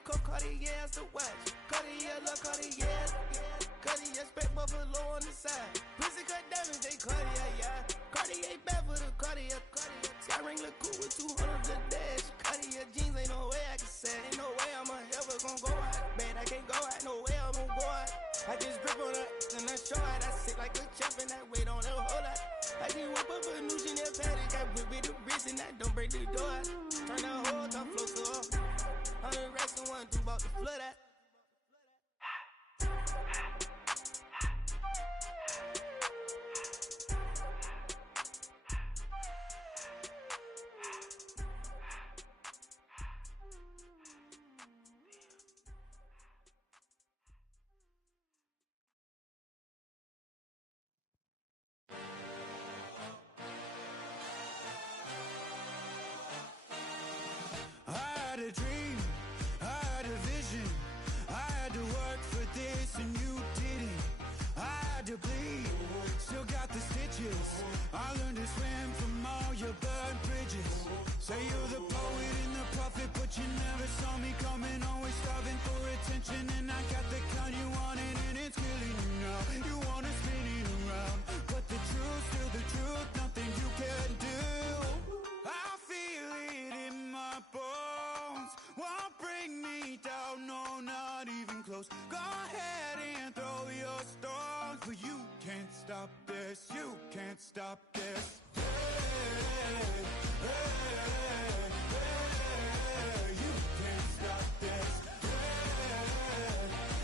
Cartier, Cartier's the watch. Cartier, look, Cartier. Cartier, spec buffalo on the side. Pussy cut diamonds, they Cartier, yeah. Cartier bad for the Cartier. Sky ring look cool with 200 the dash. Cartier jeans, ain't no way I can say. Ain't no way I'm ever gon' go out. Man, I can't go out, no way I'm gon' go out. I just grip on her and I show out. I sit like a champ and I wait on her whole lot. I just whip up a new Chanel paddock. I whip with the bricks and I don't break the door out. Turn that whole top flow to off. 100 racks and 1, 2 about to flood out. I had a dream, I had a vision. I had to work for this and you didn't. I had to bleed, still got the stitches. I learned to swim from all your burned bridges. Say you're the poet and the prophet, but you never saw me coming. Always starving for attention, and I got the kind you wanted, and it's killing you now. You wanna spin it around, but the truth's still the truth. Nothing you can do. I feel it in my bones. Won't bring me down, no, not even close. Go ahead and throw your stones, but you can't stop this. You can't stop this. Hey, hey, hey, you can't stop this. Hey,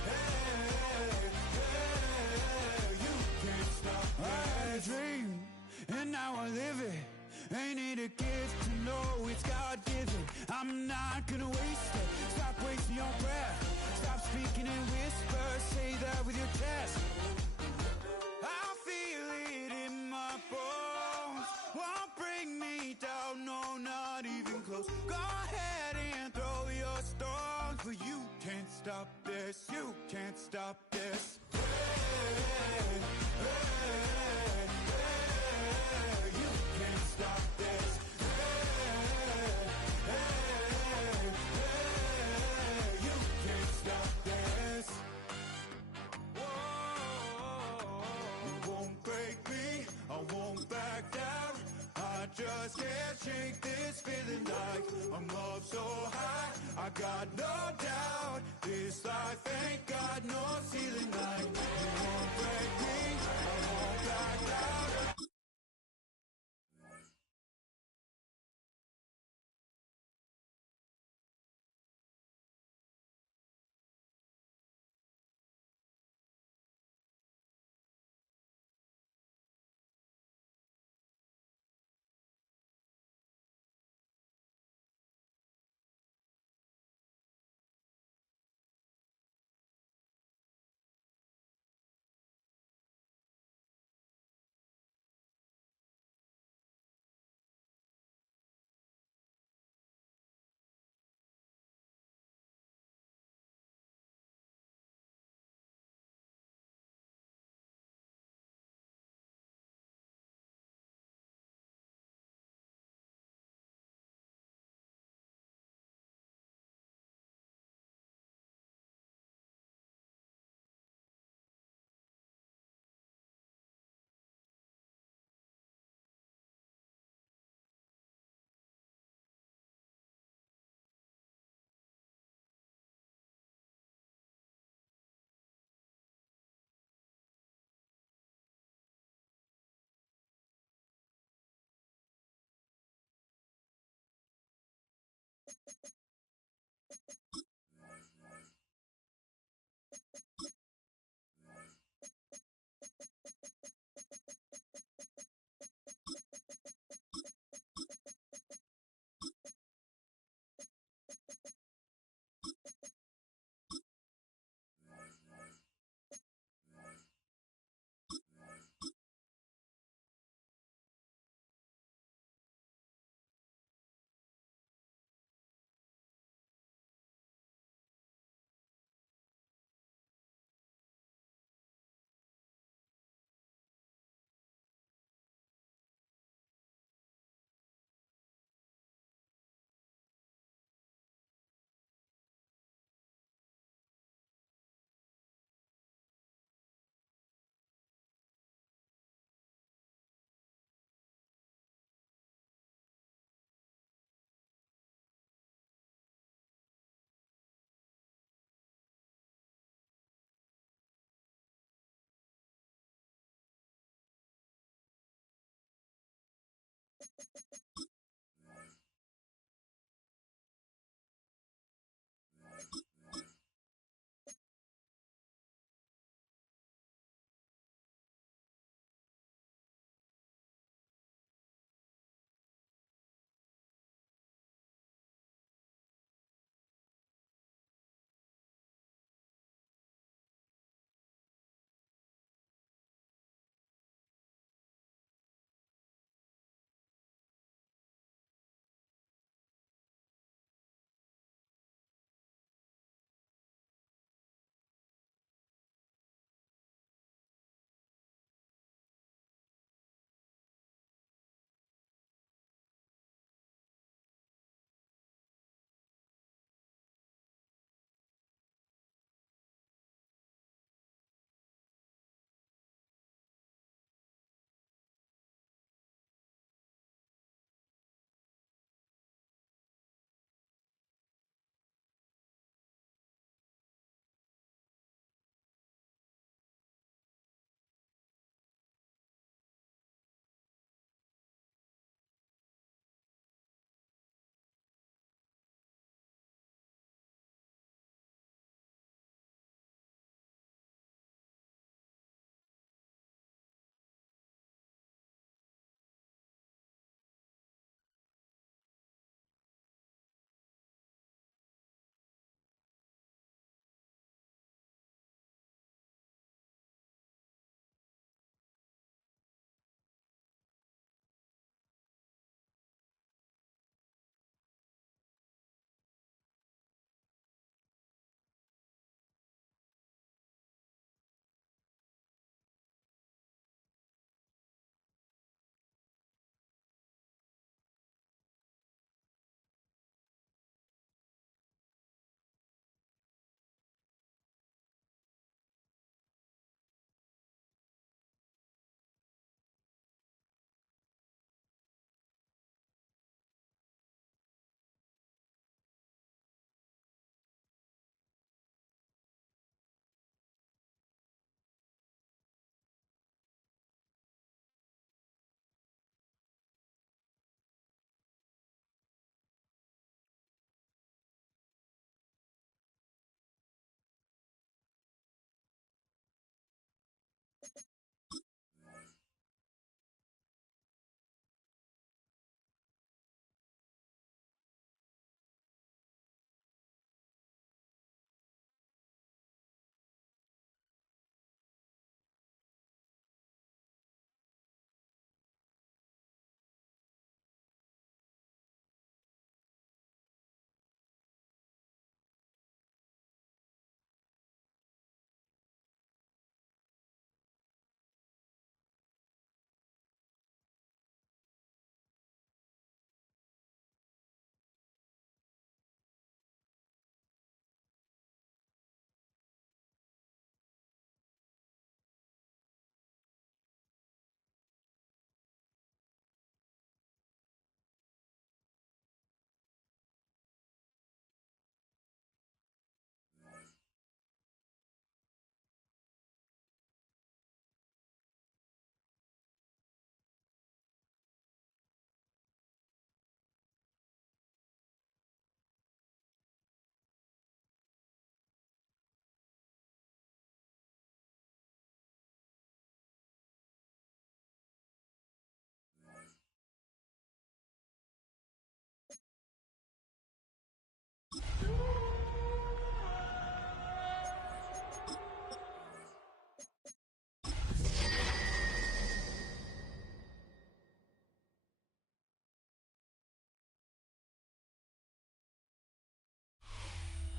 hey, hey, you can't stop this. I had a dream, and now I live it. Ain't it a gift to know it's God-given? I'm not gonna waste it. Stop wasting your breath. Stop speaking in whispers. Say that with your chest. I feel it in my bones. Won't bring me down, no, not even close. Go ahead and throw your stones, but you can't stop this. You can't stop this. Hey, hey, hey, you can't stop this. Hey, hey, hey, you can't stop this. Whoa, you won't break me, I won't back down. I just can't shake this feeling like I'm up so high. I got no doubt, this life ain't got no ceiling like. You won't break me, I won't back down.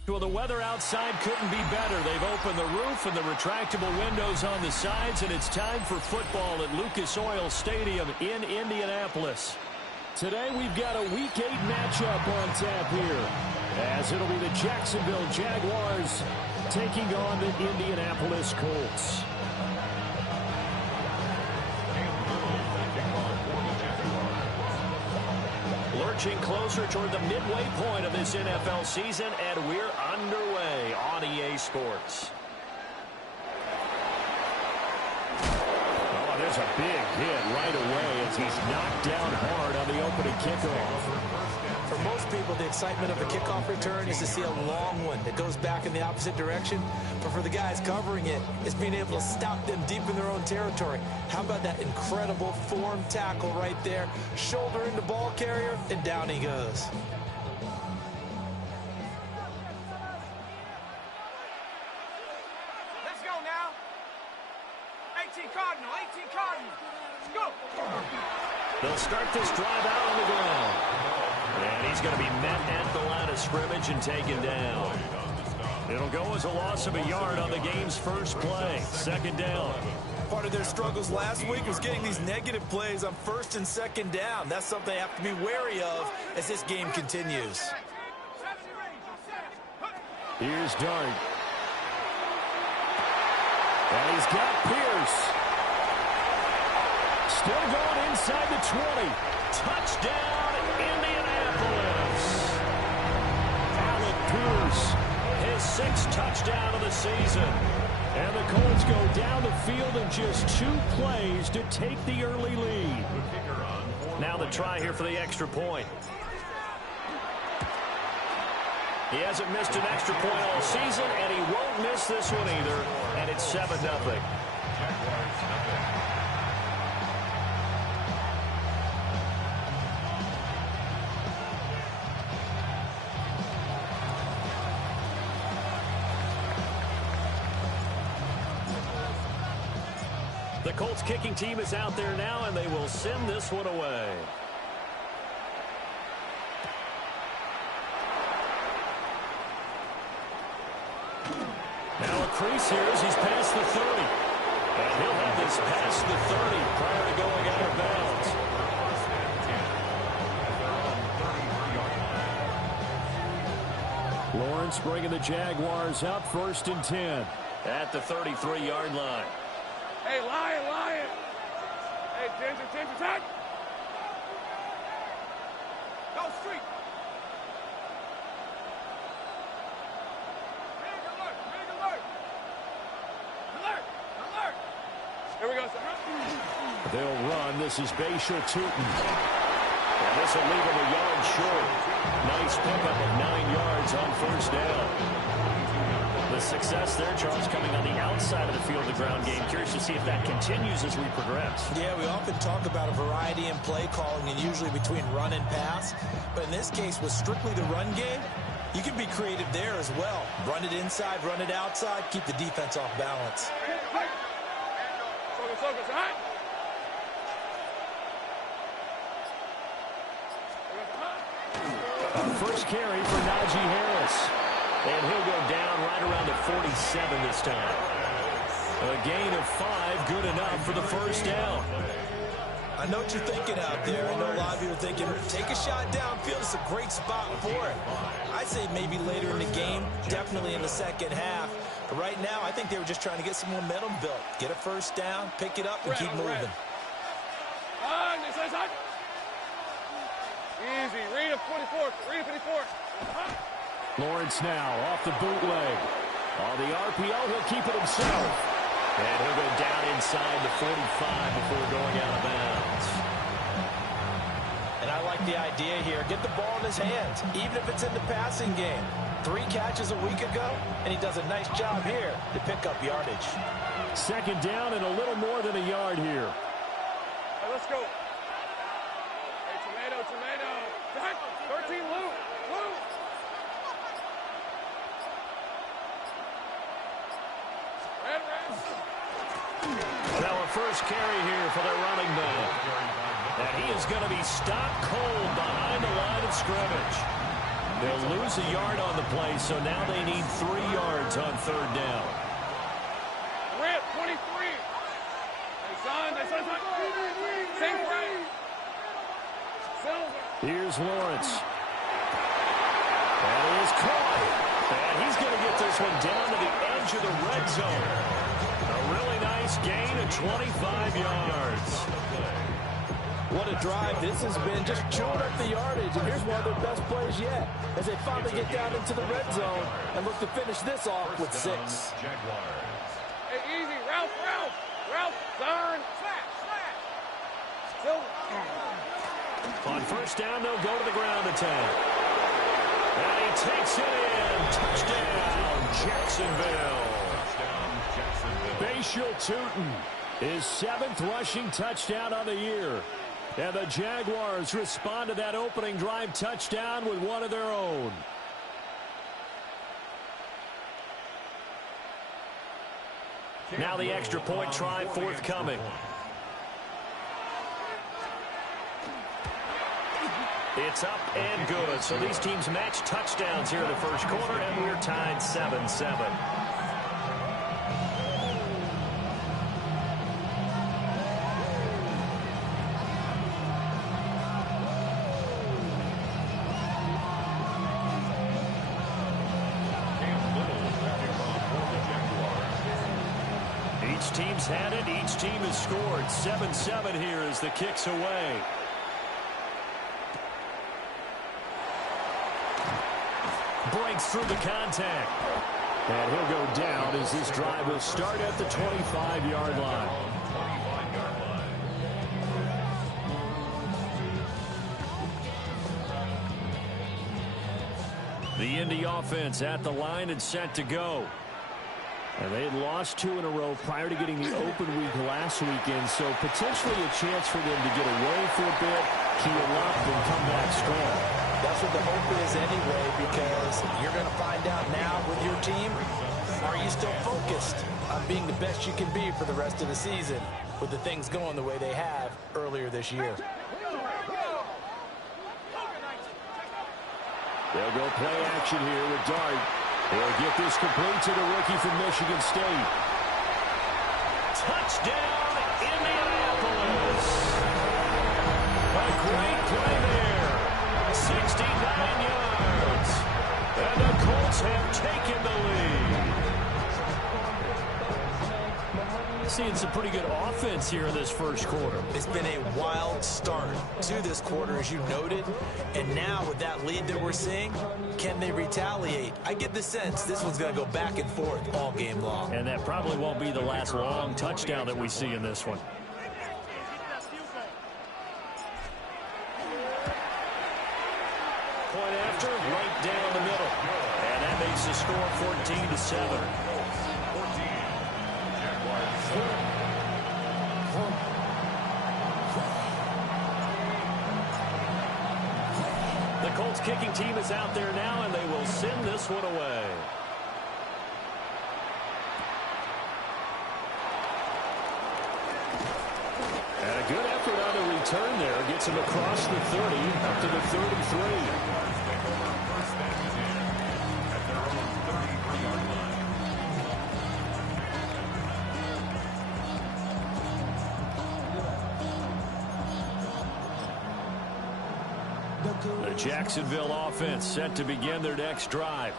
Well, the weather outside couldn't be better. They've opened the roof and the retractable windows on the sides, and it's time for football at Lucas Oil Stadium in Indianapolis. Today we've got a Week 8 matchup on tap here, as it'll be the Jacksonville Jaguars taking on the Indianapolis Colts. Lurching closer toward the midway point of this NFL season, and we're underway on EA Sports. Oh, there's a big hit right away as he's knocked down hard on the opening kickoff. For most people, the excitement of a kickoff return is to see a long one that goes back in the opposite direction. But for the guys covering it, it's being able to stop them deep in their own territory. How about that incredible form tackle right there? Shoulder into ball carrier, and down he goes. Let's go now. 18 Cardinal, 18 Cardinal. Let's go. They'll start this drive out on the ground. And he's going to be met at the line of scrimmage and taken down. It'll go as a loss of a yard on the game's first play. Second down. Part of their struggles last week was getting these negative plays on first and second down. That's something they have to be wary of as this game continues. Here's Dart. And he's got Pierce. Still going inside the 20. Touchdown, Indianapolis. Alec Pierce, his 6th touchdown of the season. And the Colts go down the field in just 2 plays to take the early lead. Now the try here for the extra point. He hasn't missed an extra point all season, and he won't miss this one either. And it's 7-0. The Colts kicking team is out there now, and they will send this one away. Now a crease here as he's past the 30. And he'll have this past the 30 prior to going out of bounds. Lawrence bringing the Jaguars up 1st and 10 at the 33-yard line. Hey, Lion. Hey, Ginger, tack. Go street. Big alert. Alert. Here we go, sir. They'll run. This is Bashir Tootin. And this will leave him a yard short. Nice pickup of 9 yards on first down. The success there, Charles, coming on the outside of the field, the ground game. Curious to see if that continues as we progress. Yeah, we often talk about a variety in play calling and usually between run and pass. But in this case, with strictly the run game, you can be Creative there as well. Run it inside, run it outside, keep the defense off balance. Focus, all right? First carry for Najee Harris. And he'll go down right around the 47 this time. A gain of 5, good enough for the first down. I know what you're thinking out there. I know a lot of you are thinking, take a shot downfield. It's a great spot for it. I'd say maybe later in the game, definitely in the second half. But right now, I think they were just trying to get some momentum built. Get a first down, pick it up, and keep moving. Easy. Read a 44. Read a 54. Lawrence now off the bootleg. On the RPO, he'll keep it himself. And he'll go down inside the 45 before going out of bounds. And I like the idea here. Get the ball in his hands, even if it's in the passing game. 3 catches a week ago, and he does a nice job here to pick up yardage. Second down and a little more than a yard here. Hey, let's go. Hey, tomato. 13, Lou. Now a first carry here for their running back. And he is going to be stopped cold behind the line of scrimmage. They'll lose a yard on the play, so now they need 3 yards on 3rd down. Rip, 23. Hey, son. Same right. Here's Lawrence. That is caught. And he's going to get this one down to the edge of the red zone. A really nice gain of 25 yards. What a drive this has been, just chewing up the yardage. And here's one of their best plays yet, as they finally get down into the red zone and look to finish this off with 6. Hey, easy. Ralph, son. Slash. On 1st down, they'll go to the ground attack. And he takes it in. Touchdown, Jacksonville. Bashal Tutin, his 7th rushing touchdown of the year. And the Jaguars respond to that opening drive touchdown with one of their own. Now the extra point try forthcoming. It's up and good. So these teams match touchdowns here in the first quarter, and we're tied 7-7. Each team's had it. Each team has scored. 7-7 here as the kick's away. Breaks through the contact. And he'll go down as this drive will start at the 25-yard line. The Indy offense at the line and set to go. And they had lost 2 in a row prior to getting the open week last weekend, so potentially a chance for them to get away for a bit, heal up, and come back strong. That's what the hope is anyway, because you're going to find out now with your team, are you still focused on being the best you can be for the rest of the season with the things going the way they have earlier this year? They'll go play action here with Dart. They'll get this complete to the rookie from Michigan State. Touchdown, Indianapolis. A great play there. 69 yards. And the Colts have taken the lead. Seeing some pretty good offense here in this first quarter. It's been a wild start to this quarter, as you noted. And now with that lead that we're seeing, can they retaliate? I get the sense this one's going to go back and forth all game long. And that probably won't be the last long touchdown that we see in this one. Point after, right down the middle. And that makes the score 14-7. The Colts kicking team is out there now, and they will send this one away. And a good effort on the return there. Gets him across the 30, up to the 33. The Jacksonville offense set to begin their next drive.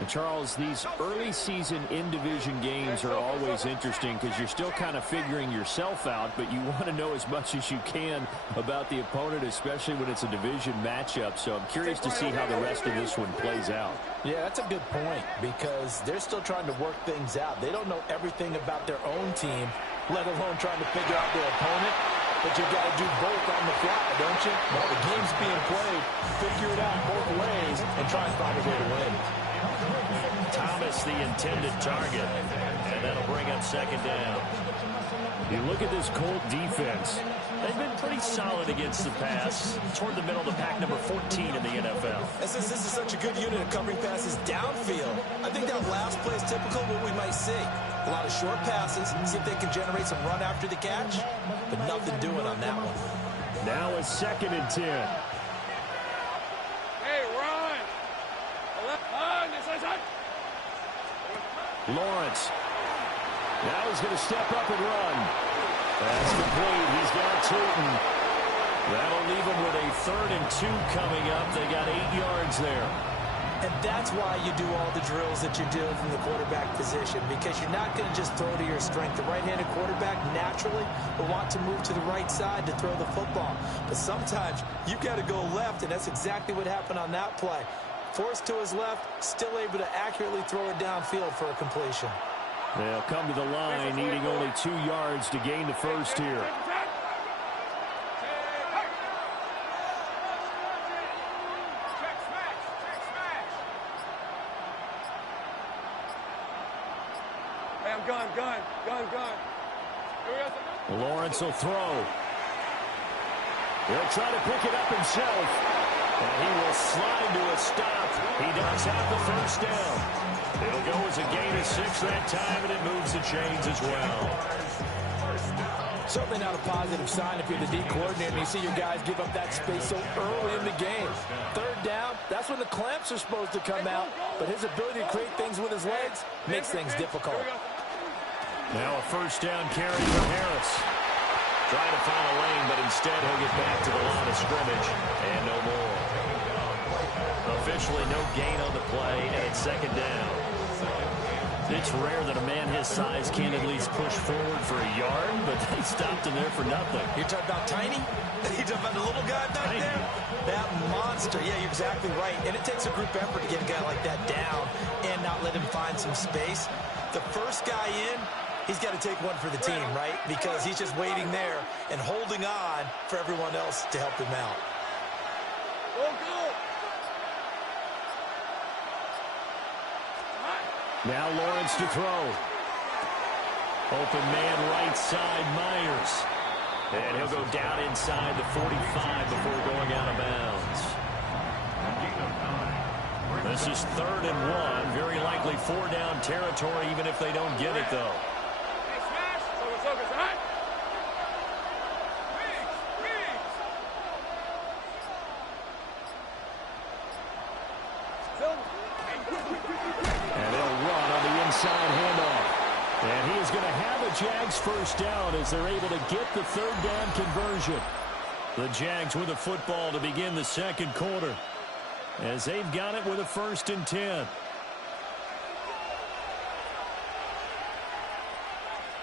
And Charles, these early season in-division games are always interesting because you're still kind of figuring yourself out, but you want to know as much as you can about the opponent, especially when it's a division matchup. So I'm curious to see how the rest of this one plays out. Yeah, that's a good point because they're still trying to work things out. They don't know everything about their own team, let alone trying to figure out their opponent. But you've got to do both on the fly, don't you? While the game's being played, figure it out both ways and try and find a way to win. Thomas, the intended target, and that'll bring up 2nd down. You look at this Colt defense. They've been pretty solid against the pass, toward the middle of the pack, number 14 in the NFL. And since this is such a good unit of covering passes downfield, I think that last play is typical of what we might see. A lot of short passes, see if they can generate some run after the catch, but nothing doing on that one. Now it's 2nd and 10. Hey, run! Lawrence. Now he's going to step up and run. That's complete. He's got Tootin. That'll leave him with a 3rd and 2 coming up. They got 8 yards there. And that's why you do all the drills that you do from the quarterback position, because you're not going to just throw to your strength. The right-handed quarterback naturally will want to move to the right side to throw the football. But sometimes you've got to go left, and that's exactly what happened on that play. Forced to his left, still able to accurately throw it downfield for a completion. They'll come to the line, needing only 2 yards to gain the first here. Gun. Lawrence will throw. He'll try to pick it up himself. And he will slide to a stop. He does have the first down. It'll go as a gain of 6 that time, and it moves the chains as well. Certainly not a positive sign if you're the D coordinator and you see your guys give up that space so early in the game. 3rd down, that's when the clamps are supposed to come out, but his ability to create things with his legs makes things difficult. Now a first down carry for Harris. Trying to find a lane, but instead he'll get back to the line of scrimmage, and no more. Officially no gain on the play, and it's 2nd down. It's rare that a man his size can't at least push forward for a yard, but they stopped him there for nothing. You're talking about tiny? You're talking about the little guy back there? That monster. Yeah, you're exactly right. And it takes a group effort to get a guy like that down and not let him find some space. The first guy in, he's got to take one for the team, right? Because he's just waiting there and holding on for everyone else to help him out. Go. Now Lawrence to throw. Open man right side, Myers. And he'll go down inside the 45 before going out of bounds. This is 3rd and 1. Very likely 4-down territory, even if they don't get it, though. And he is going to have a Jags first down as they're able to get the 3rd down conversion. The Jags with a football to begin the 2nd quarter as they've got it with a 1st and 10.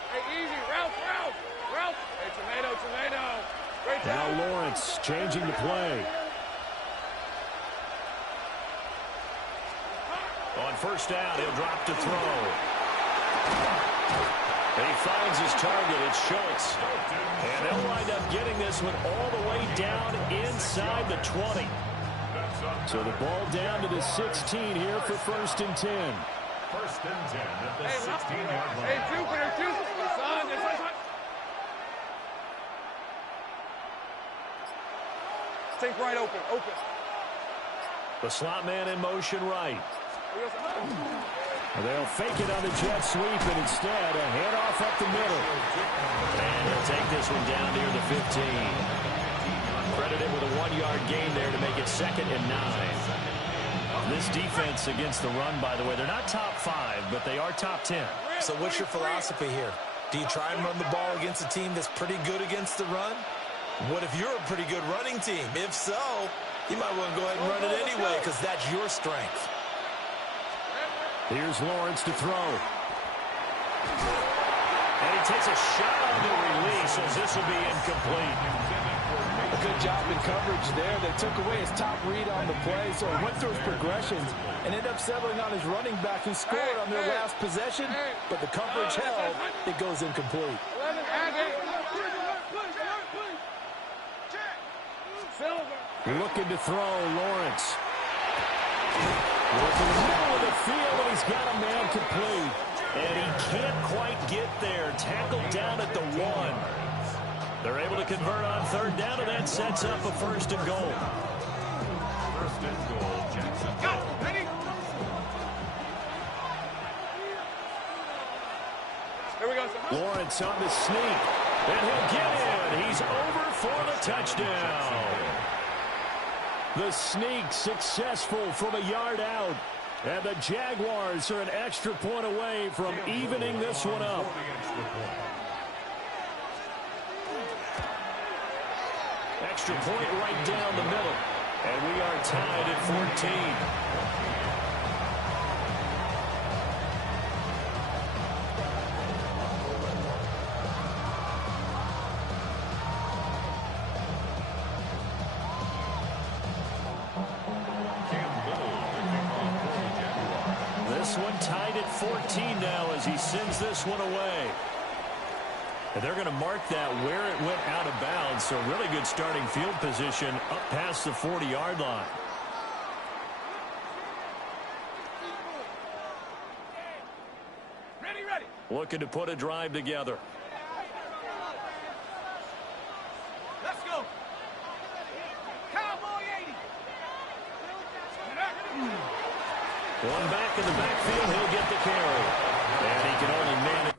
Hey, easy. Ralph. Hey, tomato. Great now job. Lawrence changing the play. On 1st down, he'll drop to throw. And he finds his target. It's Schultz. And they'll wind up getting this one all the way down inside the 20. So the ball down to the 16 here for 1st and 10. 1st and 10 at the 16-yard line. Hey, Jupiter. Son. Think right open. The slot man in motion right. They'll fake it on the jet sweep, and instead a handoff up the middle. And they'll take this one down near the 15. Credited with a 1-yard gain there to make it 2nd and 9. This defense against the run, by the way, they're not top 5, but they are top 10. So what's your philosophy here? Do you try and run the ball against a team that's pretty good against the run? What if you're a pretty good running team? If so, you might want to go ahead and run it anyway because that's your strength. Here's Lawrence to throw. And he takes a shot on the release as this will be incomplete. A good job in coverage there. They took away his top read on the play, so he went through his progressions and ended up settling on his running back who scored on their last possession, but the coverage held. It goes incomplete. Looking to throw, Lawrence. Working the middle of the field, and he's got a man complete. And he can't quite get there. Tackled down at the 1. They're able to convert on 3rd down, and that sets up a 1st and goal. 1st and goal, Jackson. Go, ready? Here we go, son. Lawrence on the sneak. And he'll get in. He's over for the touchdown. The sneak successful from a yard out. And the Jaguars are an extra point away from evening this one up. Extra point right down the middle. And we are tied at 14. This one tied at 14 now as he sends this one away. And they're going to mark that where it went out of bounds. So really good starting field position up past the 40-yard line. Ready. Looking to put a drive together. Let's go. Cowboy 80. One back in the backfield, he'll get the carry. And he can only manage.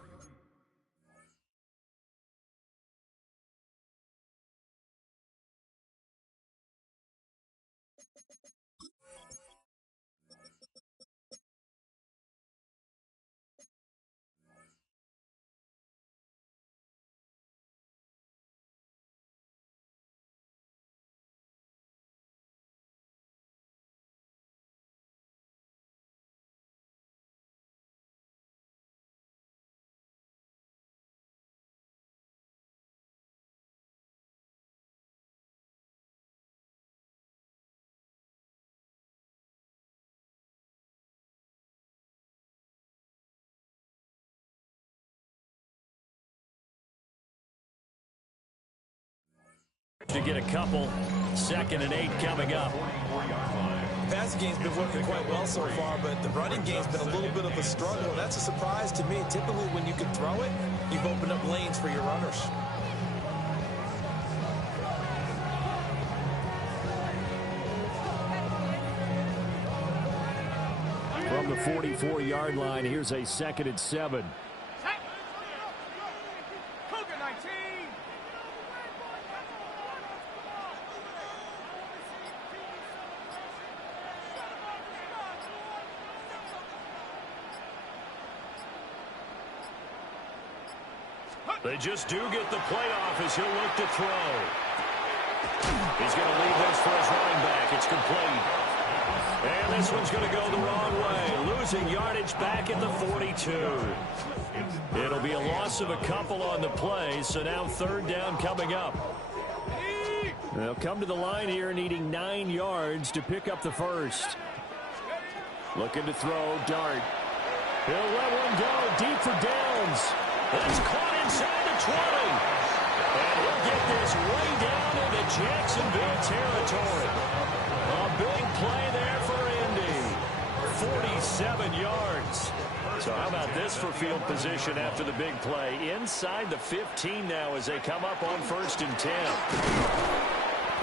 To get a couple. 2nd and 8 coming up. The passing game's been working quite well so far, but the running game's been a little bit of a struggle, and that's a surprise to me. Typically, when you can throw it, you've opened up lanes for your runners. From the 44-yard line, here's a 2nd and 7. Cougar 19. They just do get the playoff as he'll look to throw. He's going to leave this for his running back. It's complete. And this one's going to go the wrong way. Losing yardage back at the 42. It'll be a loss of a couple on the play, so now 3rd down coming up. They'll come to the line here needing 9 yards to pick up the first. Looking to throw, Dart. He'll let one go deep for Downs. That's caught inside the 20. And he'll get this way down into Jacksonville territory. A big play there for Indy. 47 yards. So how about this for field position after the big play? Inside the 15 now as they come up on 1st and 10.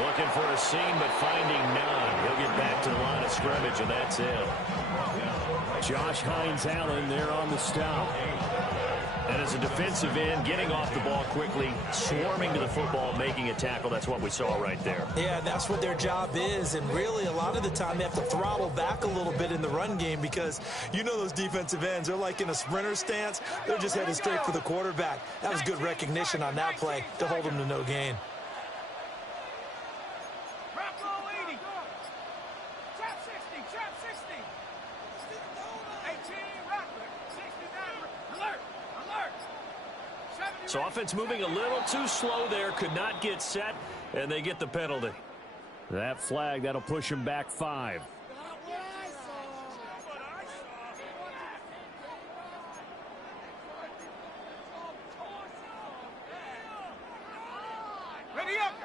Looking for a seam, but finding none. He'll get back to the line of scrimmage, and that's it. Josh Hines-Allen there on the stop. And as a defensive end, getting off the ball quickly, swarming to the football, making a tackle, that's what we saw right there. Yeah, that's what their job is, and really a lot of the time they have to throttle back a little bit in the run game because you know those defensive ends, they're like in a sprinter stance. They're just headed straight for the quarterback. That was good recognition on that play to hold them to no gain. So offense moving a little too slow there, could not get set, and they get the penalty. That flag, that'll push him back 5.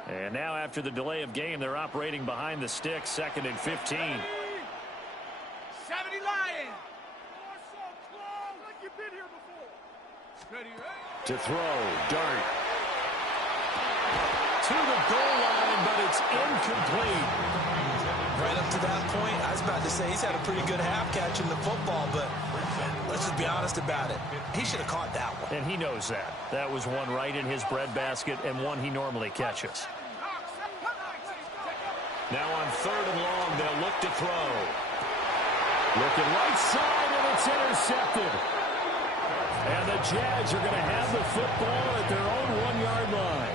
And now after the delay of game, they're operating behind the sticks, 2nd and 15. 70 Lions. Like you've been here before. Ready? To throw, Dart. To the goal line, but it's incomplete. Right up to that point, I was about to say he's had a pretty good half catching the football, but let's just be honest about it. He should have caught that one. And he knows that. That was one right in his breadbasket and one he normally catches. Now on 3rd and long, they'll look to throw. Looking right side, and it's intercepted. And the Jags are going to have the football at their own 1-yard line.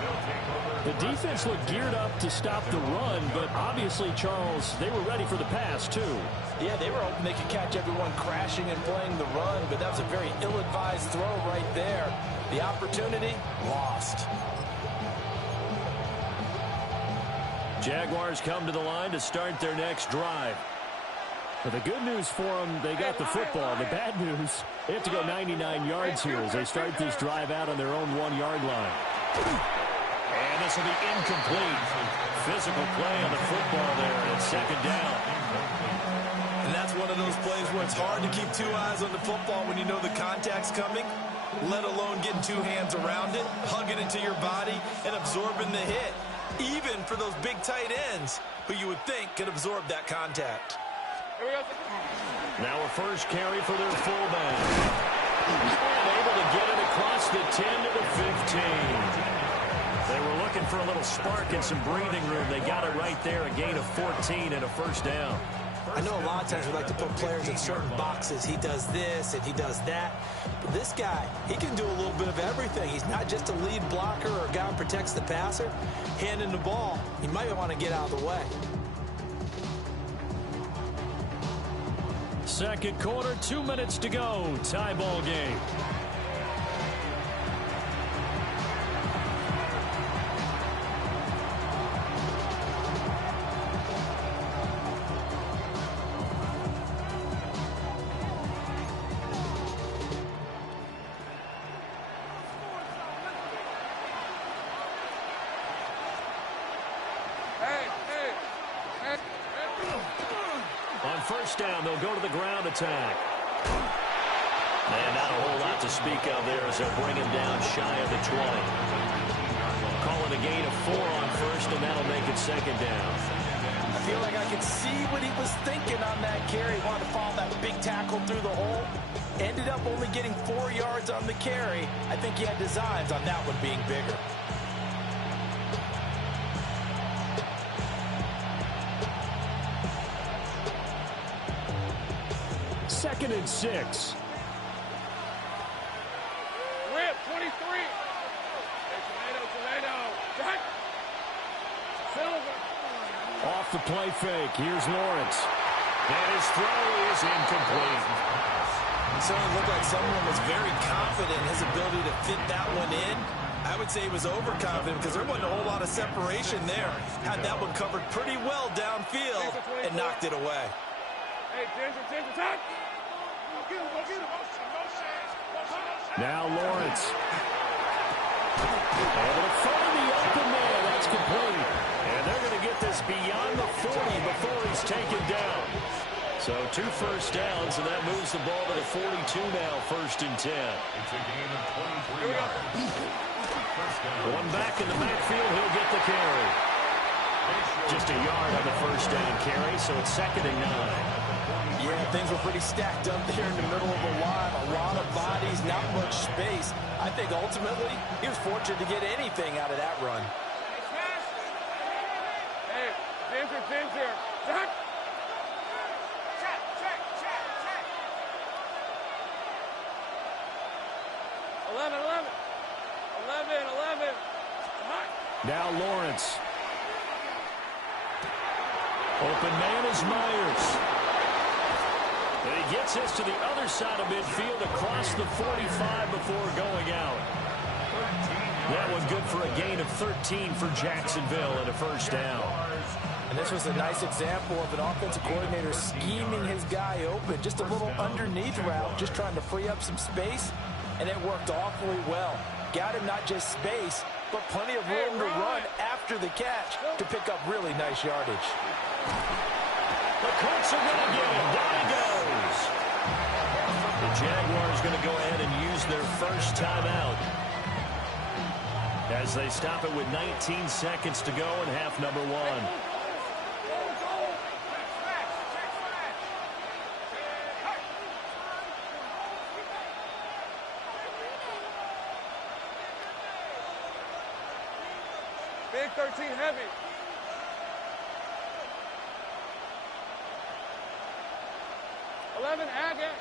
The defense looked geared up to stop the run, but obviously, Charles, they were ready for the pass, too. Yeah, they were hoping they could catch everyone crashing and playing the run, but that was a very ill-advised throw right there. The opportunity, lost. Jaguars come to the line to start their next drive. But the good news for them, they got the football. The bad news, they have to go 99 yards here as they start this drive out on their own 1-yard line. And this will be incomplete. Physical play on the football there, and it's second down. And that's one of those plays where it's hard to keep two eyes on the football when you know the contact's coming, let alone getting two hands around it, hugging it to your body, and absorbing the hit, even for those big tight ends who you would think could absorb that contact. Now a first carry for their fullback. And able to get it across the 10 to the 15. They were looking for a little spark and some breathing room. They got it right there, a gain of 14 and a first down. I know a lot of times we like to put players in certain boxes. He does this and he does that. But this guy, he can do a little bit of everything. He's not just a lead blocker or a guy who protects the passer. Handing the ball, he might want to get out of the way. Second quarter, 2 minutes to go. Tie ball game. On first down, they'll go to the ground attack. And not a whole lot to speak of there as they'll bring him down shy of the 20. Calling a gain of 4 on first, and that'll make it second down. I feel like I could see what he was thinking on that carry. He wanted to follow that big tackle through the hole. Ended up only getting 4 yards on the carry. I think he had designs on that one being bigger. Second and 6. Rip, 23. Tomato. Jack. Silver. Off the play fake. Here's Lawrence. And his throw is incomplete. It certainly looked like someone was very confident in his ability to fit that one in. I would say he was overconfident because there wasn't a whole lot of separation there. Had that one covered pretty well downfield and knocked it away. Hey, Ginger, touch. Go get him. Now Lawrence. Able to find the open man. That's complete. And they're going to get this beyond the 40 before he's taken down. So 2 first downs, and that moves the ball to the 42 now, first and 10. It's a gain of 23 yards. One back in the backfield, he'll get the carry. Just a yard on the first down carry, so it's second and 9. Yeah, things were pretty stacked up there in the middle of the line. A lot of bodies, not much space. I think ultimately he was fortunate to get anything out of that run. Hey, Ginger. Jack. Check. 11. Now Lawrence. Open man is Myers. And he gets this to the other side of midfield across the 45 before going out. That one good for a gain of 13 for Jacksonville and a first down. And this was a nice example of an offensive coordinator scheming his guy open. Just a little underneath route, just trying to free up some space, and it worked awfully well. Got him not just space, but plenty of room to run after the catch to pick up really nice yardage. The Colts are going to get him. Down he goes. The Jaguars going to go ahead and use their first timeout as they stop it with 19 seconds to go in half number 1. Big 13 heavy. 11, Agate.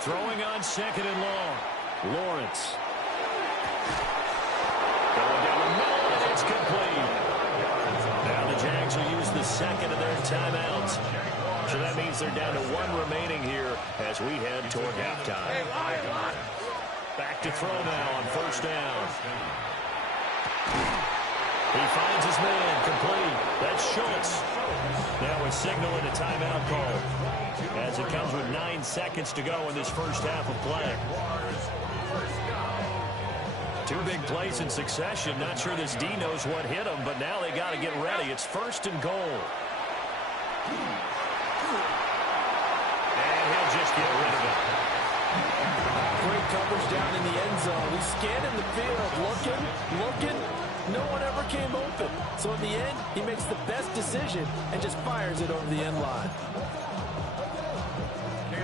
Throwing on second and long. Lawrence. Going down the middle, and it's complete. Now the Jags will use the second of their timeouts. So that means they're down to one remaining here as we head toward halftime. Back to throw now on first down. He finds his man, complete. That's Schultz. Now we're signaling a timeout call as it comes with 9 seconds to go in this first half of play. 2 big plays in succession. Not sure this D knows what hit him, but now they got to get ready. It's first and goal. And he'll just get rid of it. Great coverage down in the end zone. He's scanning the field, looking. No one ever came open. So in the end, he makes the best decision and just fires it over the end line.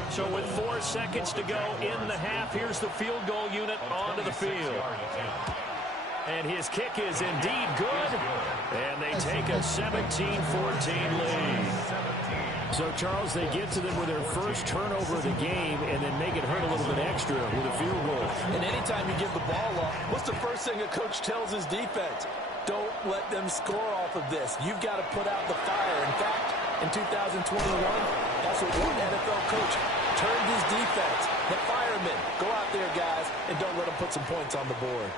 So with 4 seconds to go in the half, here's the field goal unit onto the field. And his kick is indeed good. And they take a 17-14 lead. So, Charles, they get to them with their first turnover of the game and then make it hurt a little bit extra with a field goal. And anytime you give the ball up, what's the first thing a coach tells his defense? Don't let them score off of this. You've got to put out the fire. In fact, in 2021, that's what one NFL coach turned his defense. The firemen. Go out there, guys, and don't let them put some points on the board.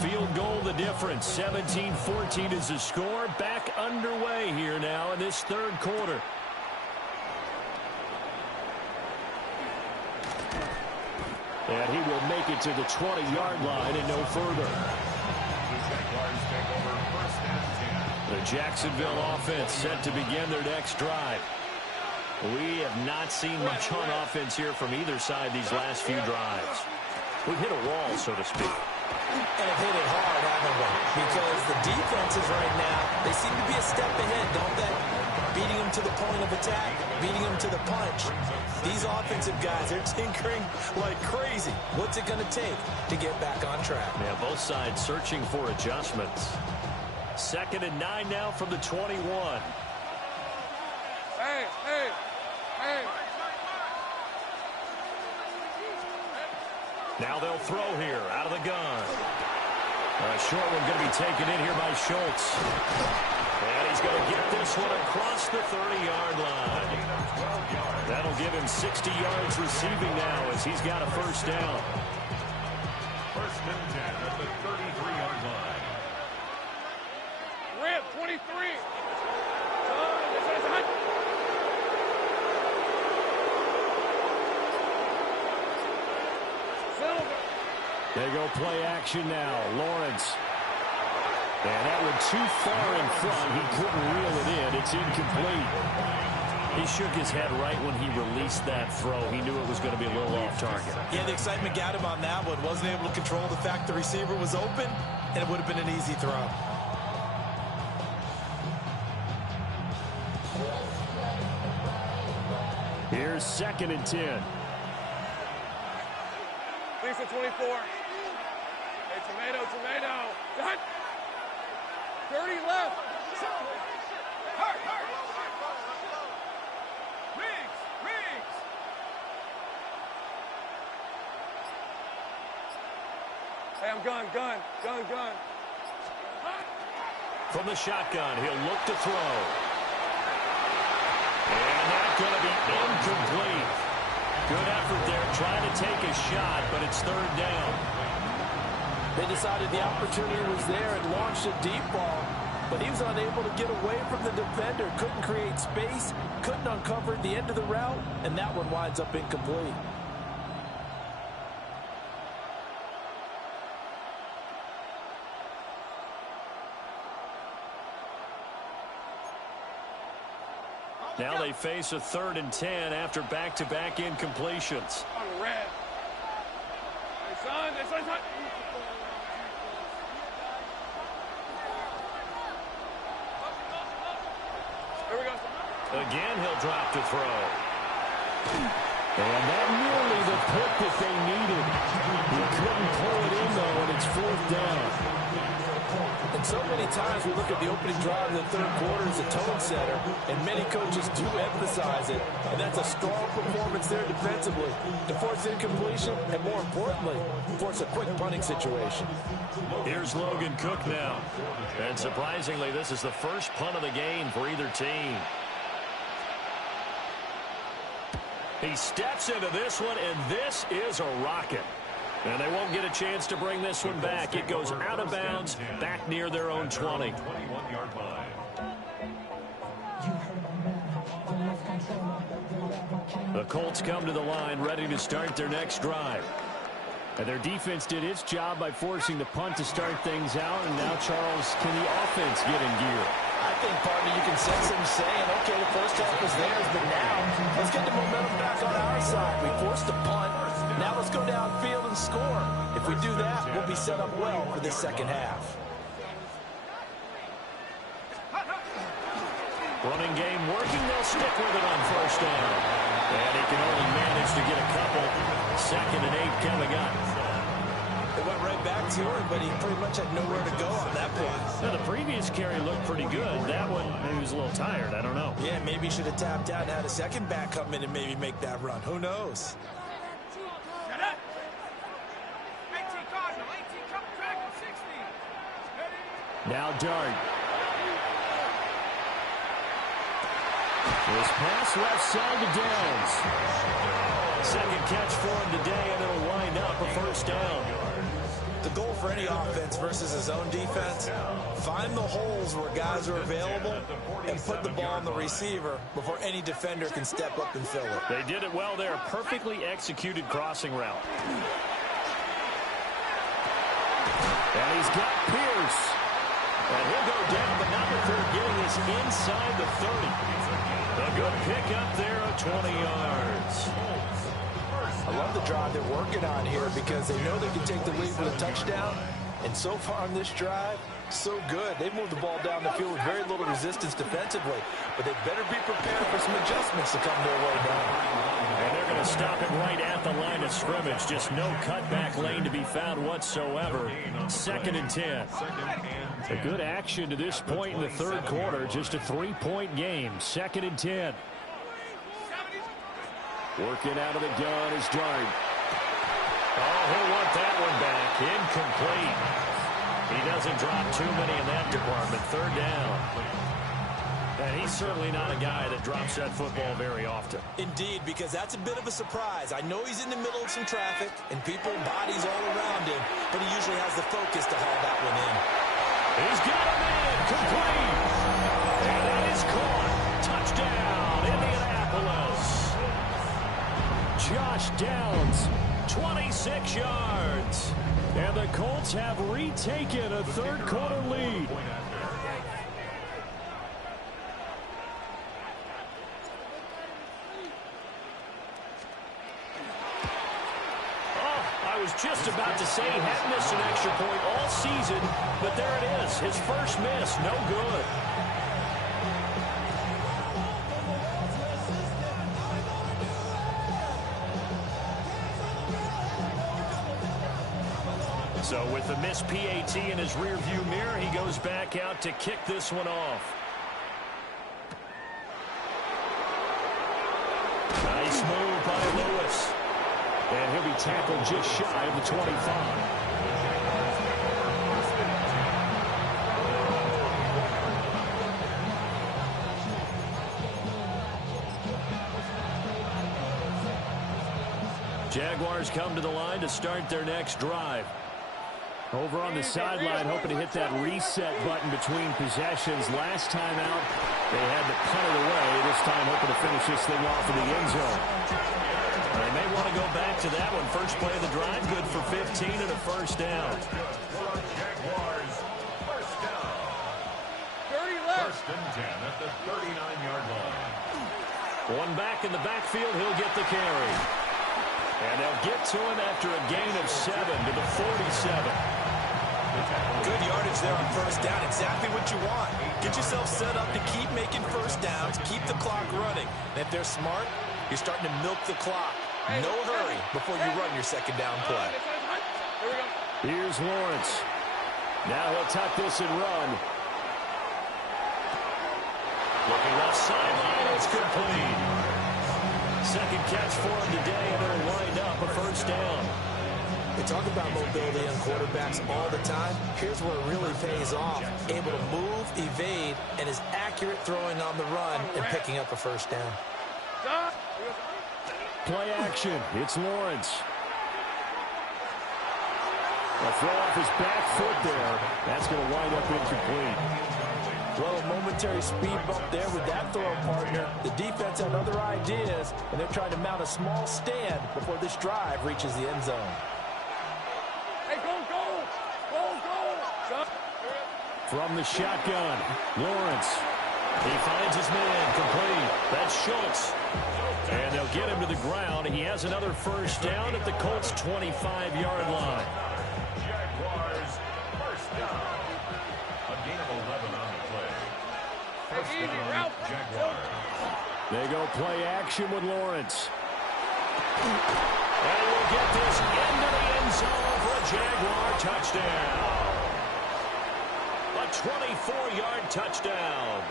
Field goal the difference. 17-14 is the score. Back underway here now in this third quarter. And he will make it to the 20-yard line and no further. The Jacksonville offense set to begin their next drive. We have not seen much on offense here from either side these last few drives. We've hit a wall, so to speak. And have hit it hard, haven't we? Because the defenses right now, they seem to be a step ahead, don't they? Beating them to the point of attack, beating them to the punch. These offensive guys, they're tinkering like crazy. What's it going to take to get back on track? Yeah, both sides searching for adjustments. 2nd and 9 now from the 21. Hey. Now they'll throw here out of the gun. A short one going to be taken in here by Schultz. And he's going to get this one across the 30-yard line. That'll give him 60 yards receiving now as he's got a first down. First and 10 at the 33-yard line. Rip, 23. They go play action now. Lawrence. And that one too far in front. He couldn't reel it in. It's incomplete. He shook his head right when he released that throw. He knew it was going to be a little off target. Yeah, the excitement got him on that one. Wasn't able to control the fact the receiver was open, and it would have been an easy throw. Here's 2nd and 10. Lisa, 24. Hey, tomato. Done. 30 left. Riggs. Hey, I'm gun. From the shotgun, he'll look to throw. And that's going to be incomplete. Good effort there, trying to take a shot, but it's 3rd down. They decided the opportunity was there and launched a deep ball, but he was unable to get away from the defender, couldn't create space, couldn't uncover the end of the route, and that one winds up incomplete. Now they face a 3rd and 10 after back-to-back incompletions. Again, he'll drop to throw. And that nearly the pick that they needed. He couldn't pull it in, though, and it's 4th down. And so many times we look at the opening drive of the third quarter as a tone setter, and many coaches do emphasize it. And that's a strong performance there defensively to force incompletion and, more importantly, force a quick punting situation. Here's Logan Cook now. And surprisingly, this is the first punt of the game for either team. He steps into this one, and this is a rocket. And they won't get a chance to bring this one back. It goes out of bounds, back near their own 20. The Colts come to the line, ready to start their next drive. And their defense did its job by forcing the punt to start things out. And now, Charles, can the offense get in gear? I think, partner, you can sense them saying, okay, the first half was theirs, but now let's get the momentum back on our side. We forced a punt. Now let's go downfield and score. If we do that, we'll be set up well for the second half. Running game working. They'll stick with it on first down. And he can only manage to get a couple. 2nd and 8 coming up. It went right back to him, but he pretty much had nowhere to go on that point. Now, the previous carry looked pretty good. That one, maybe he was a little tired. I don't know. Yeah, maybe he should have tapped out and had a second back come in and maybe make that run. Who knows? Now Dart. His pass left side to Downs. Second catch for him today, and it'll wind up a first down. The goal for any offense versus his own defense, find the holes where guys are available and put the ball on the receiver before any defender can step up and fill it. They did it well there. Perfectly executed crossing route. And he's got Pierce. And he'll go down, but not before getting us inside the 30. A good pick up there at 20 yards. I love the drive they're working on here because they know they can take the lead with a touchdown. And so far on this drive, so good. They moved the ball down the field with very little resistance defensively. But they better be prepared for some adjustments to come their way down. And they're going to stop it right at the line of scrimmage. Just no cutback lane to be found whatsoever. 2nd and 10. A good action to this point in the third quarter. Just a 3-point game. 2nd and 10. Working out of the gun is Dart. Oh, he'll want that one back. Incomplete. He doesn't drop too many in that department. 3rd down. And he's certainly not a guy that drops that football very often. Indeed, because that's a bit of a surprise. I know he's in the middle of some traffic and people, bodies all around him, but he usually has the focus to haul that one in. He's got a man. Complete. And that is caught. Touchdown, Indianapolis. Josh Downs, 26 yards. And the Colts have retaken a third quarter lead. I was just about to say he hadn't missed an extra point all season, but there it is. His first miss, no good. So with the missed PAT in his rearview mirror, he goes back out to kick this one off. Nice move by Lewis. And he'll be tackled just shy of the 25. Jaguars come to the line to start their next drive. Over on the sideline, hoping to hit that reset button between possessions. Last time out, they had to punt it away. This time, hoping to finish this thing off in the end zone. They may want to go back to that one. First play of the drive, good for 15 and a first down. Jaguars, first down. 30 left. 1st and 10 at the 39-yard line. One back in the backfield, he'll get the carry. And they'll get to him after a gain of 7 to the 47. Good yardage there on first down. Exactly what you want. Get yourself set up to keep making first downs, keep the clock running. And if they're smart, you're starting to milk the clock. No hurry before you run your second down play. Here's Lawrence. Now he'll tuck this and run. Looking left sideline, it's complete. Second catch for him today, and it'll wind up a first down. We talk about mobility on quarterbacks all the time. Here's where it really pays off. Able to move, evade, and is accurate throwing on the run and picking up a first down. Play action. It's Lawrence. A throw off his back foot there. That's going to wind up incomplete. Well, a momentary speed bump there with that throw partner. The defense had other ideas, and they're trying to mount a small stand before this drive reaches the end zone. Hey, go! From the shotgun, Lawrence. He finds his man, complete. That's Schultz. And they'll get him to the ground. He has another first down at the Colts' 25-yard line. Jaguars first down. A gain of 11 on the play. First down, Jaguars. They go play action with Lawrence. And we'll get this into the end zone for a Jaguar touchdown. A 24-yard touchdown.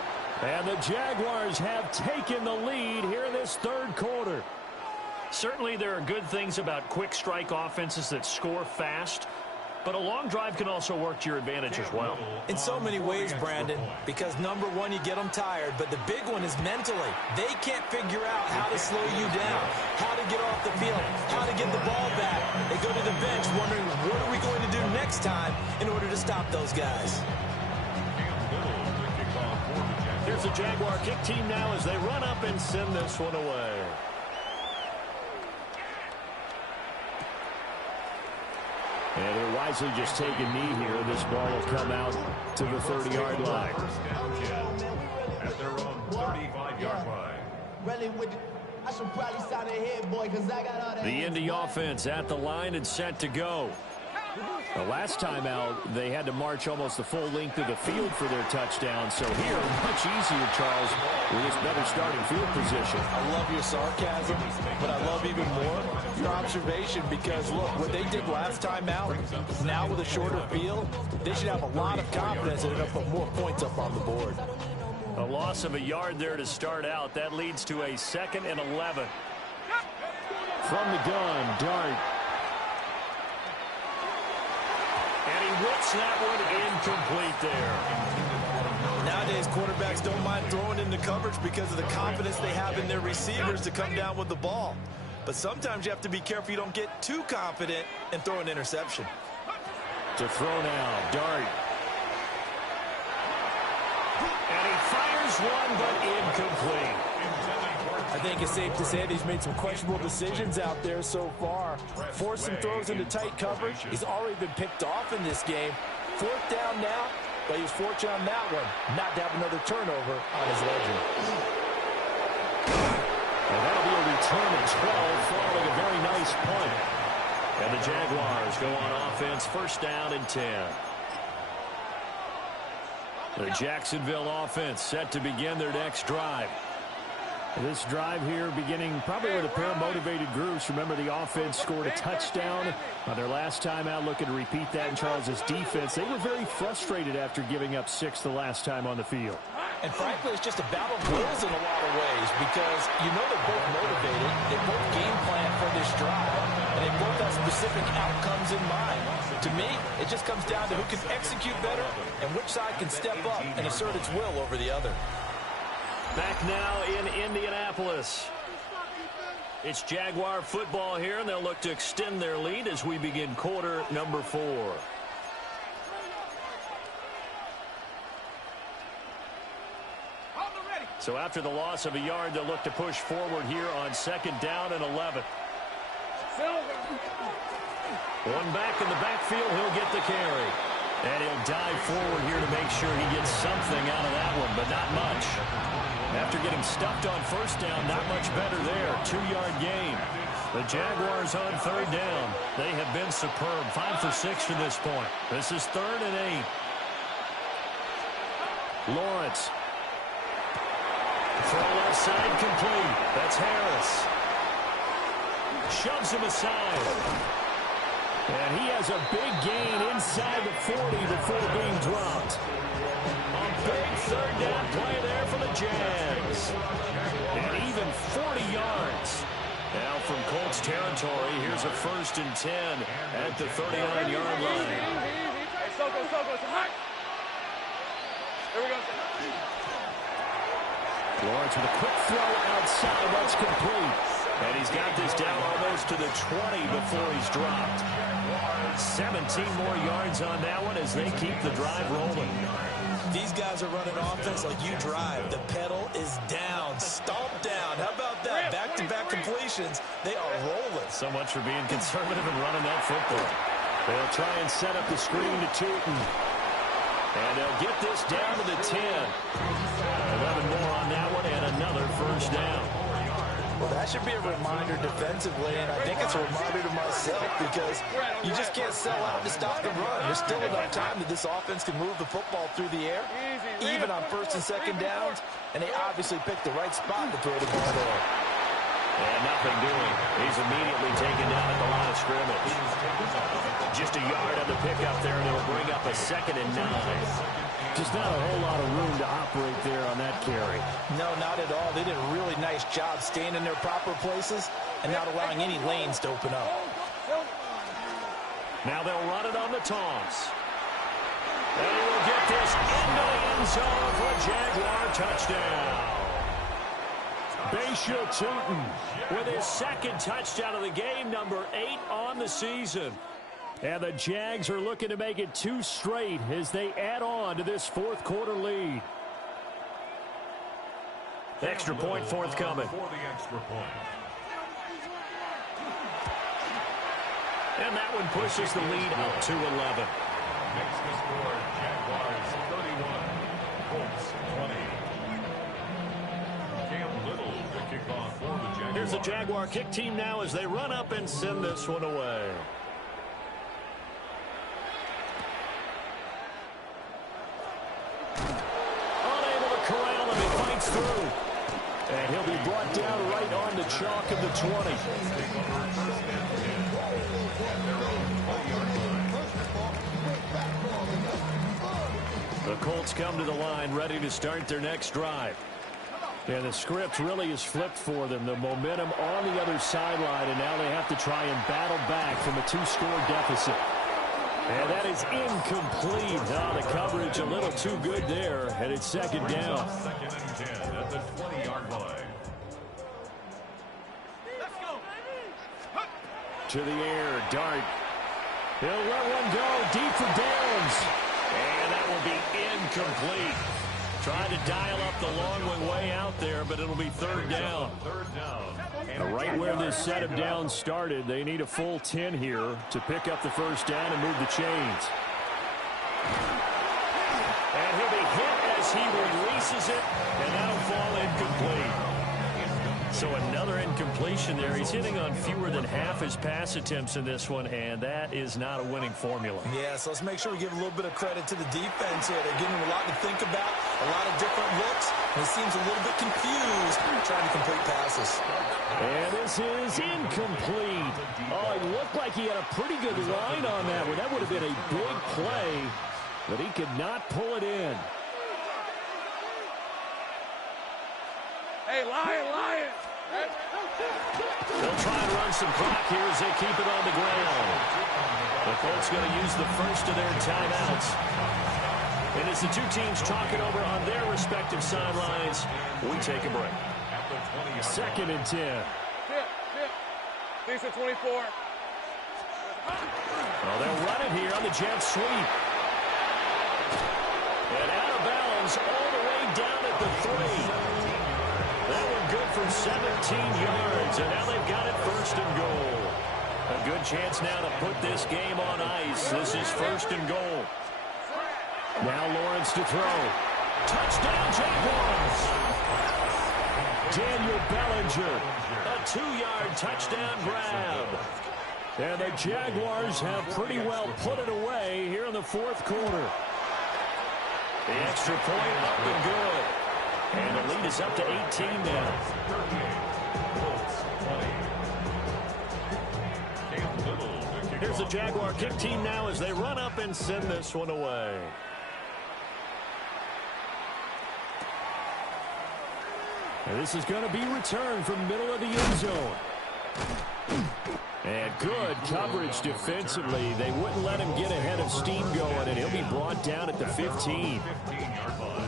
And the Jaguars have taken the lead here in this third quarter. Certainly there are good things about quick strike offenses that score fast, but a long drive can also work to your advantage as well. In so many ways, Brandon, because number one, you get them tired, but the big one is mentally. They can't figure out how to slow you down, how to get off the field, how to get the ball back. They go to the bench wondering, what are we going to do next time in order to stop those guys? Here's the Jaguar kick team now as they run up and send this one away. And they'll wisely just take a knee here. This ball will come out to the 30-yard line. At their own 35-yard line. I should probably sign ahead, boy, because I got all that. The Indy offense at the line and set to go. The last time out, they had to march almost the full length of the field for their touchdown. So here, much easier, Charles, with this better starting field position. I love your sarcasm, but I love even more your observation because, look, what they did last time out, now with a shorter field, they should have a lot of confidence and they'll put more points up on the board. A loss of a yard there to start out. That leads to a 2nd and 11. From the gun, Dart. And he whips that one incomplete there. Nowadays, quarterbacks don't mind throwing into coverage because of the confidence they have in their receivers to come down with the ball. But sometimes you have to be careful you don't get too confident and throw an interception. To throw now, Dart. And he fires one, but incomplete. I think it's safe to say that he's made some questionable decisions out there so far. Forced some throws into tight coverage. He's already been picked off in this game. 4th down now, but he was fortunate on that one not to have another turnover on his ledger. And that'll be a return of 12 following a very nice punt. And the Jaguars go on offense, 1st down and 10. The Jacksonville offense set to begin their next drive. This drive here beginning probably with a pair of motivated groups. Remember, the offense scored a touchdown on their last time out, looking to repeat that in Charles's defense. They were very frustrated after giving up 6 the last time on the field. And frankly, it's just a battle of wills in a lot of ways because you know they're both motivated. They both game plan for this drive, and they both have specific outcomes in mind. To me, it just comes down to who can execute better and which side can step up and assert its will over the other. Back now in Indianapolis. It's Jaguar football here, and they'll look to extend their lead as we begin quarter number 4. So after the loss of a yard, they'll look to push forward here on 2nd down and 11. One back in the backfield, he'll get the carry. And he'll dive forward here to make sure he gets something out of that one, but not much. After getting stuffed on first down, not much better there. 2-yard gain. The Jaguars on third down. They have been superb. 5 for 6 to this point. This is 3rd and 8. Lawrence. Throw left side complete. That's Harris. Shoves him aside. And he has a big gain inside the 40 before being dropped. A big third down play there for the Jags. And even 40 yards. Now from Colts territory, here's a 1st and 10 at the 39-yard line. Hey, Soko, it's hot. There we go. Lawrence with a quick throw outside. That's complete. And he's got this down almost to the 20 before he's dropped. 17 more yards on that one as they keep the drive rolling. These guys are running offense like you drive. The pedal is down, stomped down. How about that? Back-to-back completions. They are rolling. So much for being conservative and running that football. They'll try and set up the screen to Tootin. And they'll get this down to the 10. 11 more on that one and another first down. Well, that should be a reminder defensively, and I think it's a reminder to myself because you just can't sell out to stop the run. There's still enough time that this offense can move the football through the air, even on 1st and 2nd downs, and they obviously picked the right spot to throw the ball there. And nothing doing. He's immediately taken down at the line of scrimmage. Just a yard on the pickup there, and it'll bring up a 2nd and 9. Just not a whole lot of room to operate there on that carry. No, not at all. They did a really nice job staying in their proper places and not allowing any lanes to open up. Now they'll run it on the toss. And he will get this into the end zone for a Jaguar touchdown. Baysha Tootin with his 2nd touchdown of the game, number 8 on the season. And the Jags are looking to make it 2 straight as they add on to this 4th quarter lead. Extra point forthcoming. And that one pushes the lead up to 11. Makes the score Jaguars 31, Colts 20. Cam Little to kick off for the Jaguars. Here's the Jaguar kick team now as they run up and send this one away. Unable to corral him, he fights through. And he'll be brought down right on the chalk of the 20. The Colts come to the line ready to start their next drive. And the script really is flipped for them. The momentum on the other sideline, and now they have to try and battle back from a 2-score deficit. And that is incomplete. Oh, the coverage a little too good there, and it's 2nd down. 2nd and 10 at the 20-yard line. Let's go. To the air, Dart. He'll let one go deep for Downs. And that will be incomplete. Trying to dial up the long one way out there, but it'll be 3rd down. 3rd down. Right where this set of downs started, they need a full 10 here to pick up the first down and move the chains. And he'll be hit as he releases it, and that'll fall incomplete. So another incompletion there. He's hitting on fewer than half his pass attempts in this one, and that is not a winning formula. Yeah, so let's make sure we give a little bit of credit to the defense here. They're giving him a lot to think about, a lot of different looks, and he seems a little bit confused trying to complete passes. And this is incomplete. Oh, it looked like he had a pretty good line on that one. That would have been a big play, but he could not pull it in. Hey, Lion. They'll try and run some clock here as they keep it on the ground. The Colts going to use the first of their timeouts. And as the two teams talk it over on their respective sidelines, we take a break. 2nd and 10. Chip. Decent 24. Well, they'll run it here on the jet sweep. And out of bounds all the way down at the 3. That one good for 17 yards, and now they've got it 1st and goal. A good chance now to put this game on ice. This is 1st and goal. Now Lawrence to throw. Touchdown, Jaguars! Daniel Bellinger, a 2-yard touchdown grab. And the Jaguars have pretty well put it away here in the fourth quarter. The extra point up and good. And the lead is up to 18 now. Here's the Jaguar kick team now as they run up and send this one away. And this is going to be returned from middle of the end zone. And good coverage defensively. They wouldn't let him get ahead of steam going, and he'll be brought down at the 15.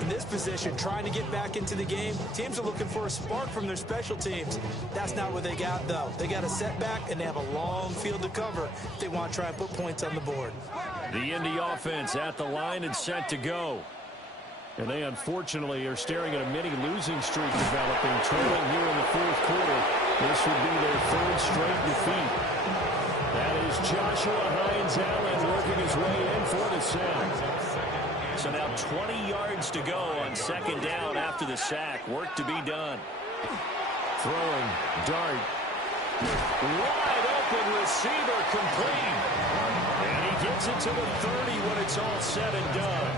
In this position, trying to get back into the game, teams are looking for a spark from their special teams. That's not what they got, though. They got a setback, and they have a long field to cover if they want to try and put points on the board. The Indy offense at the line and set to go. And they, unfortunately, are staring at a mini losing streak developing, trailing here in the fourth quarter. This would be their third straight defeat. That is Joshua Hines-Allen working his way in for the sack. So now 20 yards to go on second down after the sack. Work to be done. Throwing, dart. Wide open receiver complete. And he gets it to the 30 when it's all said and done.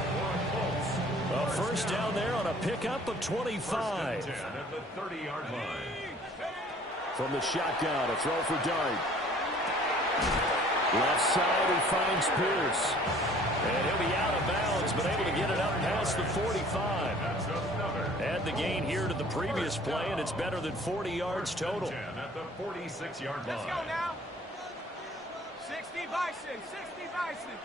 A first down there on a pickup of 25. At the 30-yard line. From the shotgun, a throw for Dart. Left side, he finds Pierce. And he'll be out of bounds, but able to get it up past the 45. Add the gain here to the previous play, and it's better than 40 yards total. At the 46-yard line. Let's go now. 60 Bison, 60 Bison.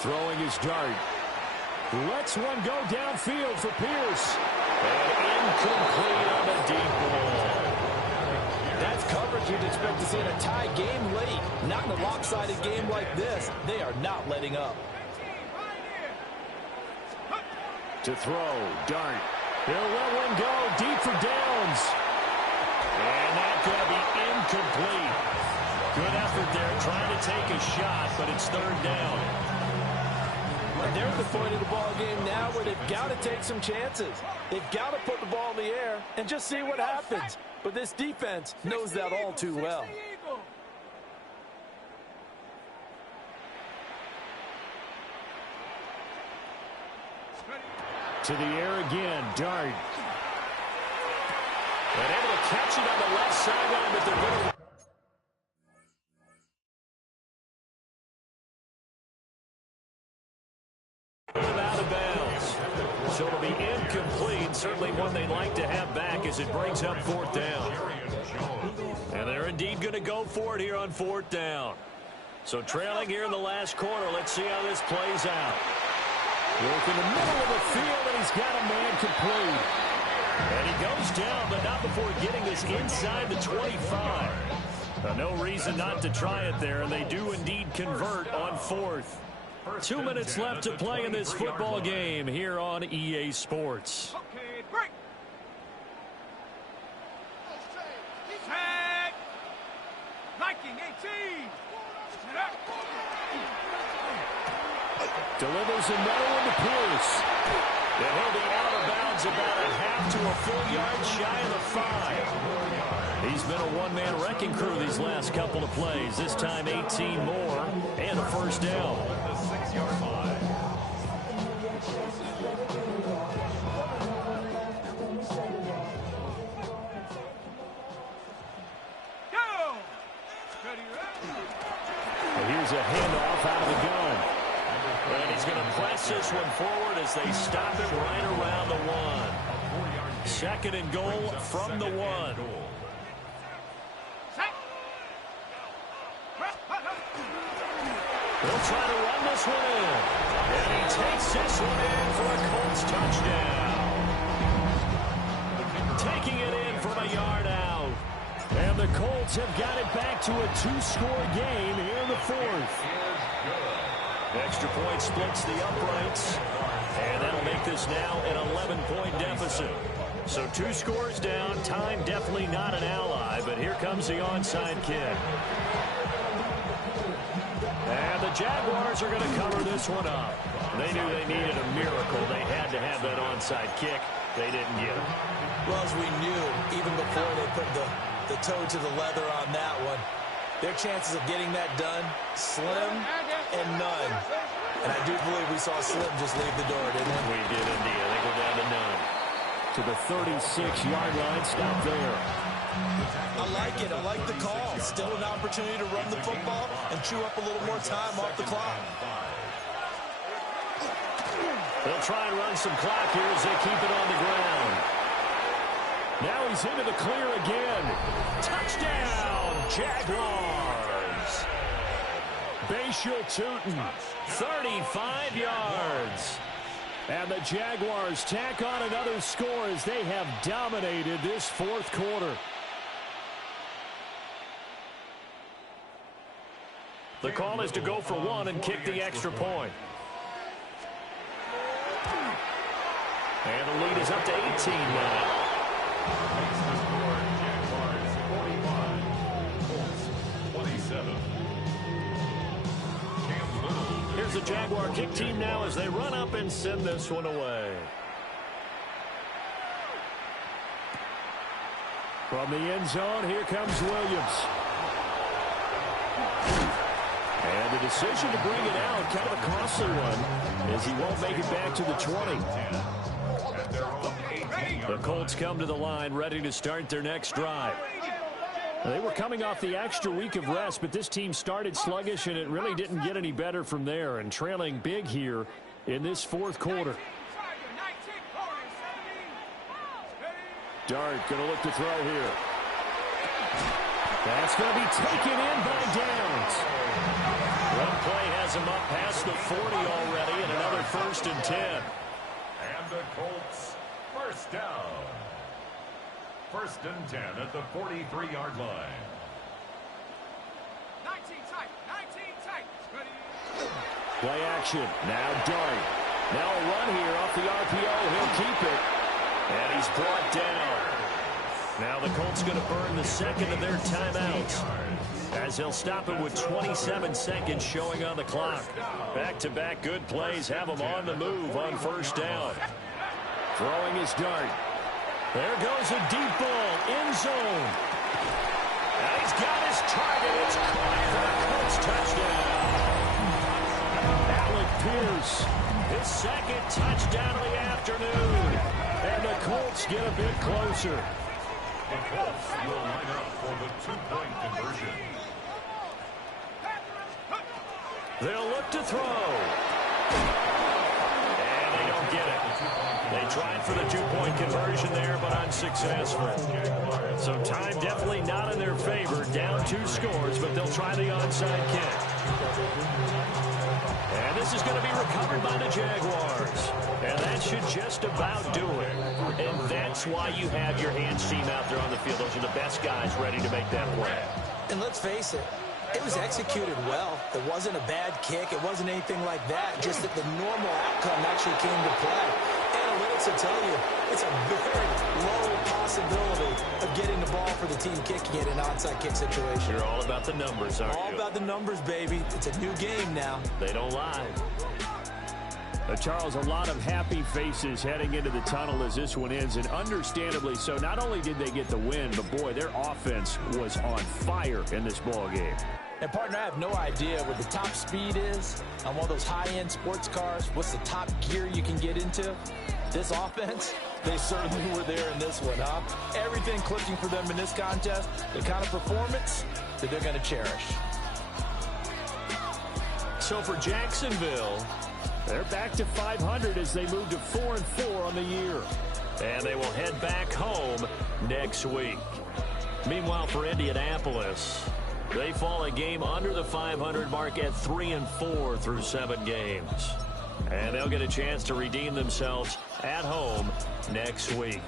Throwing his Dart. Lets one go downfield for Pierce. And incomplete on the deep ball. That's coverage you'd expect to see in a tie game late. Not in a lopsided game like this. They are not letting up. To throw, Dart. He'll let one go deep for Downs. And that's going to be incomplete. Good effort there trying to take a shot, but it's third down. And they're at the point of the ball game now where they've got to take some chances. They've got to put the ball in the air and just see what happens. But this defense knows that all too well. To the air again, Dart. And able to catch it on the left sideline, but they're going to... out of bounds. So it'll be incomplete. Certainly one they'd like to have back as it brings up fourth down. And they're indeed going to go for it here on fourth down. So trailing here in the last quarter. Let's see how this plays out. Work in the middle of the field, and he's got a man complete. And he goes down, but not before getting this inside the 25. No reason not to try it there, and they do indeed convert on fourth. 2 minutes left to play in this football game here on EA Sports. Okay, break. Tag. Viking 18. Delivers another one to Pierce. And he'll be out of bounds about a half to a full yard shy of the 5. He's been a one-man wrecking crew these last couple of plays. This time 18 more and a first down. The 6-yard line. Go. And here's a handoff out of the gun. And he's going to press this one forward as they stop it right around the 1. Second and goal from the 1. He'll try to run this one in. And he takes this one in for a Colts touchdown. Taking it in from a yard out. And the Colts have got it back to a 2-score game here in the fourth. Extra point splits the uprights. And that'll make this now an 11-point deficit. So 2 scores down. Time definitely not an ally. But here comes the onside kick. Jaguars are going to cover this one up. They knew they needed a miracle. They had to have that onside kick. They didn't get it. Well, as we knew, even before they put the toe to the leather on that one, their chances of getting that done, slim and none. And I do believe we saw Slim just leave the door, didn't we? We did indeed. They go down to none. To the 36-yard line. Stop there. I like it. I like the call. Still an opportunity to run the football and chew up a little more time off the clock. They'll try and run some clock here as they keep it on the ground. Now he's into the clear again. Touchdown, Jaguars. Bashal Tutin, 35 yards. And the Jaguars tack on another score as they have dominated this fourth quarter. The call is to go for one and kick the extra point. And the lead is up to 18 now. Here's the Jaguar kick team now as they run up and send this one away. From the end zone, here comes Williams. And the decision to bring it out, kind of a costly one, as he won't make it back to the 20. The Colts come to the line, ready to start their next drive. They were coming off the extra week of rest, but this team started sluggish, and it really didn't get any better from there, and trailing big here in this fourth quarter. Dart going to look to throw here. That's going to be taken in by Downs. One play has him up past the 40 already, and another 1st and 10. And the Colts, first down. 1st and 10 at the 43-yard line. 19 tight, 19 tight. Ready. Play action. Now Dart. Now a run here off the RPO. He'll keep it. And he's brought down. Now the Colts going to burn the second of their timeouts, as they'll stop it with 27 seconds showing on the clock. Back-to-back good plays have them on the move on 1st down. Throwing his Dart. There goes a deep ball, end zone. And he's got his target. It's caught for a Colts touchdown. Alec Pierce, his 2nd touchdown of the afternoon. And the Colts get a bit closer. The Colts will line up for the 2-point conversion. They'll look to throw. And they don't get it. They tried for the 2-point conversion there, but unsuccessful. So time definitely not in their favor. Down 2 scores, but they'll try the onside kick. And this is going to be recovered by the Jaguars. And that should just about do it. And that's why you have your hands team out there on the field. Those are the best guys ready to make that play. And let's face it, it was executed well. It wasn't a bad kick. It wasn't anything like that. Just that the normal outcome actually came to play. Analytics will tell you it's a very low possibility of getting the ball for the team kicking it in an onside kick situation. You're all about the numbers, aren't you? All about the numbers, baby. It's a new game now. They don't lie. Charles, a lot of happy faces heading into the tunnel as this one ends, and understandably so. Not only did they get the win, but boy, their offense was on fire in this ball game. And, partner, I have no idea what the top speed is on one of those high-end sports cars. What's the top gear you can get into? This offense, they certainly were there in this one, huh? Everything clicking for them in this contest, the kind of performance that they're going to cherish. So for Jacksonville, they're back to 500 as they move to 4-4 on the year. And they will head back home next week. Meanwhile, for Indianapolis, they fall a game under the 500 mark at 3-4 through 7 games. And they'll get a chance to redeem themselves at home next week.